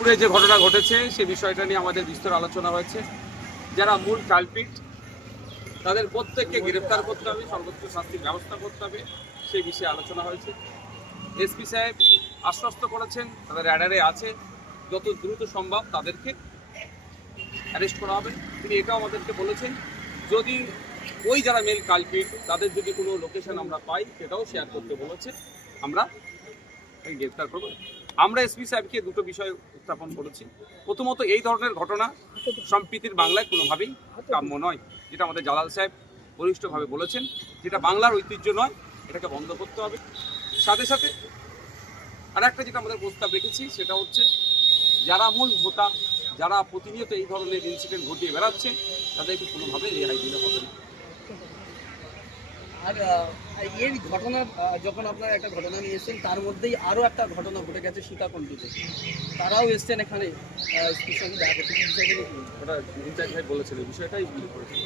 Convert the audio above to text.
পুরে যে ঘটনা ঘটেছে সে বিষয়টা নিয়ে আমাদের বিস্তর আলোচনা হয়েছে। যারা মূল কালপিট তাদের প্রত্যেককে গ্রেফতার করতে হবে, সর্বোচ্চ শাস্তির ব্যবস্থা করতে হবে, সেই বিষয়ে আলোচনা হয়েছে। এসপি সাহেব আশ্বস্ত করেছেন তাদের অ্যাডারে আছে, যত দ্রুত সম্ভব তাদেরকে অ্যারেস্ট করা হবে। তিনি এটাও আমাদেরকে বলেছেন যদি ওই যারা মেল কালপিট তাদের যদি কোনো লোকেশন আমরা পাই সেটাও শেয়ার করতে বলেছে, আমরা গ্রেফতার করবো। আমরা এসপি সাহেবকে দুটো বিষয় উত্থাপন করেছি। প্রথমত, এই ধরনের ঘটনা সম্প্রীতির বাংলায় কোনোভাবেই কাম্য নয়, যেটা আমাদের জালাল সাহেব বলিষ্ঠভাবে বলেছেন, যেটা বাংলার ঐতিহ্য নয়, এটাকে বন্ধ করতে হবে। সাথে সাথে আর একটা যেটা আমাদের প্রস্তাব রেখেছি সেটা হচ্ছে যারা মূল ভোটা, যারা প্রতিনিয়ত এই ধরনের ইনসিডেন্ট ঘটিয়ে বেড়াচ্ছে তাদেরকে কোনোভাবে রেহাই দিলে হবে না। আর এর ঘটনা যখন আপনারা একটা ঘটনা নিয়ে এসেছেন তার মধ্যেই আরও একটা ঘটনা ঘটে গেছে সীতাকুণ্ডতে, তারাও এসছেন এখানে স্পেশালি দেখা করতে। ওটা ইনচার্জ ভাই বলেছিল, বিষয়টাই উল্লেখ করেছেন।